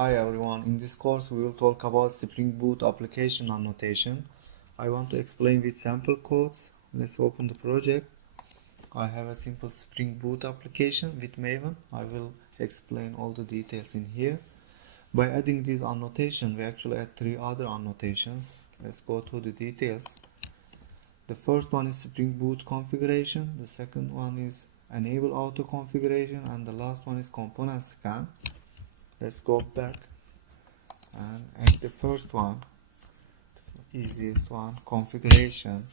Hi everyone, in this course we will talk about Spring Boot application annotation. I want to explain with sample codes. Let's open the project. I have a simple Spring Boot application with Maven. I will explain all the details in here. By adding this annotation, we actually add 3 other annotations. Let's go to the details. The first one is Spring Boot configuration, the second one is enable auto configuration, and the last one is component scan. Let's go back and add the first one, the easiest one, configuration.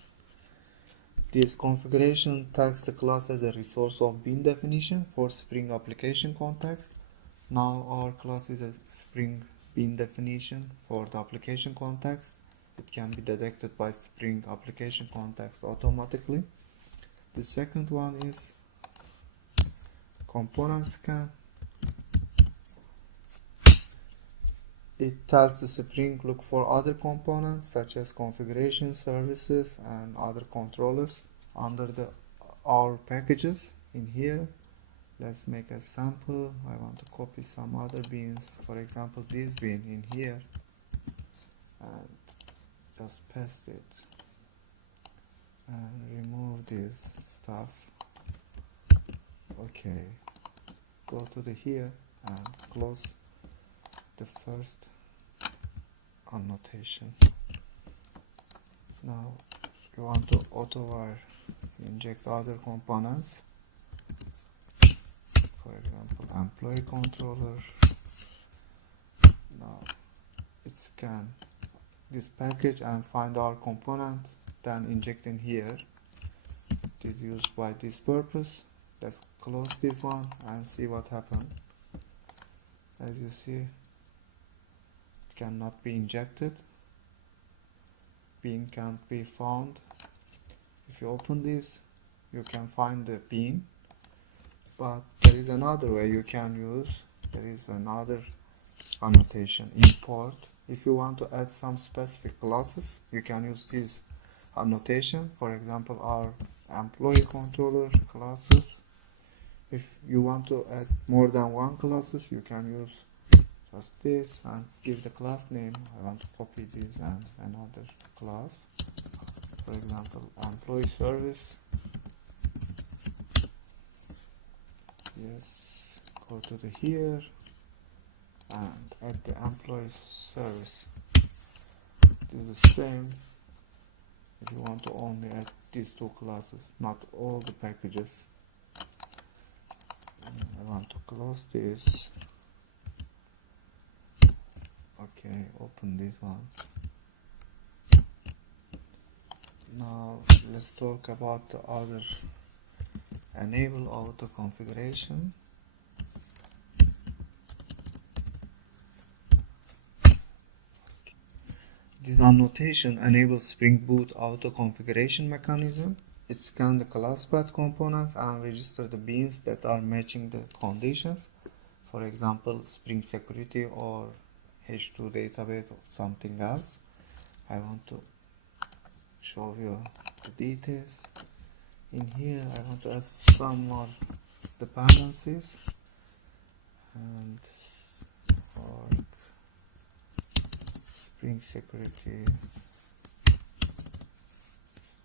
This configuration tags the class as a resource of bean definition for Spring application context. Now our class is a Spring bean definition for the application context. It can be detected by Spring application context automatically. The second one is component scan. It tells the Spring look for other components such as configuration services and other controllers under our packages in here. Let's make a sample. I want to copy some other beans, for example this bean in here, and just paste it and remove this stuff. Okay, go to the here and close the first annotation. Now you want to auto-wire inject other components, for example employee controller. Now it scan this package and find our component, then inject in here. It is used by this purpose. Let's close this one and see what happened. As you see, cannot be injected, bean can't be found. If you open this, you can find the bean, but there is another way you can use. There is another annotation, import. If you want to add some specific classes, you can use this annotation, for example our employee controller classes. If you want to add more than one classes, you can use just this and give the class name. I want to copy this and another class, for example employee service. Yes, go to the here and add the employee service. It is the same if you want to only add these two classes, not all the packages. I want to close this. Okay, open this one. Now let's talk about the other, enable auto configuration. This annotation enables Spring Boot auto configuration mechanism. It scans the class path components and registers the beans that are matching the conditions, for example Spring Security or H2 database or something else. I want to show you the details. In here I want to add some more dependencies, and for Spring Security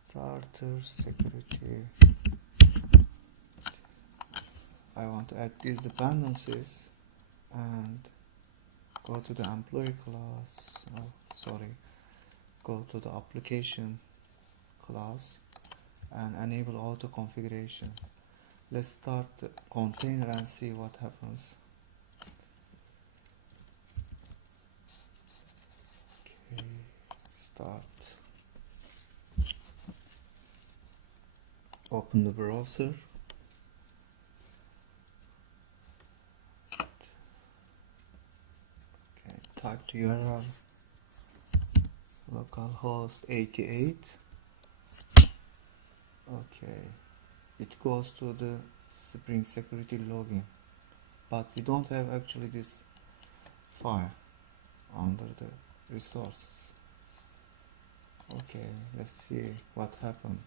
starter security, I want to add these dependencies and go to the employee class, go to the application class and enable auto configuration. Let's start the container and see what happens. Okay, start. Open the browser. Type the URL localhost 88. Okay, it goes to the Spring Security login, but we don't have actually this file under the resources. Okay, let's see what happened.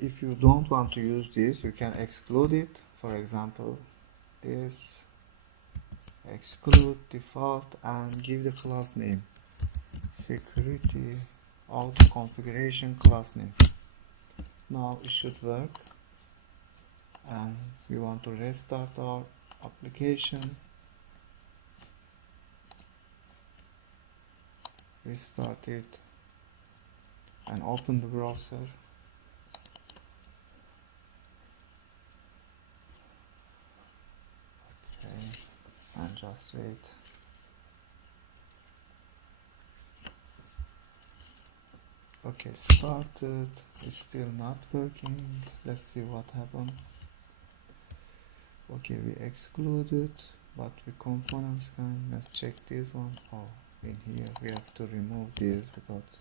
If you don't want to use this, you can exclude it. For example, this, exclude default, and give the class name SecurityAutoConfiguration class name. Now it should work, and we want to restart our application. Restart it and open the browser. Okay, and just wait. Okay, started. It's still not working. Let's see what happened. Okay, we excluded, but we component scan. Let's check this one. Oh, in here we have to remove this because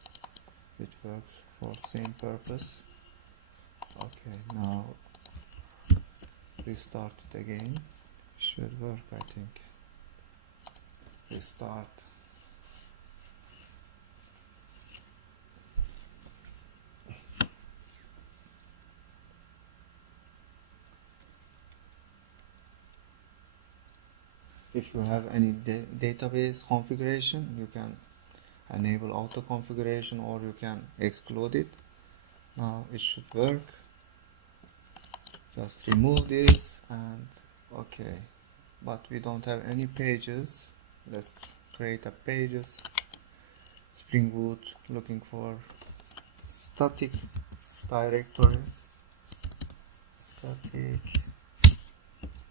it works for same purpose. Okay, now restart it again. Should work, I think. Restart. If you have any database configuration, you can enable auto configuration or you can exclude it. Now it should work. Just remove this and okay, but we don't have any pages. Let's create a pages. Spring Boot, looking for static directory, static,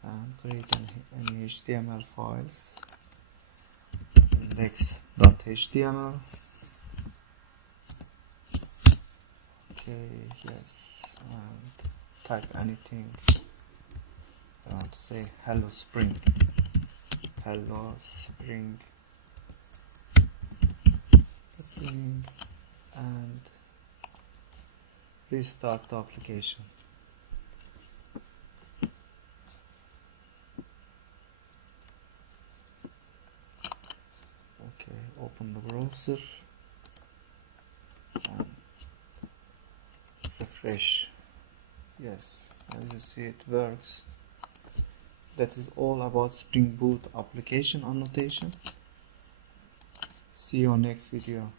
and create any HTML files, index.html. Okay, yes, and type anything. I want to say hello spring, and restart the application. Okay, open the browser and refresh. Yes, as you see, it works. That is all about Spring Boot application annotation. See you on next video.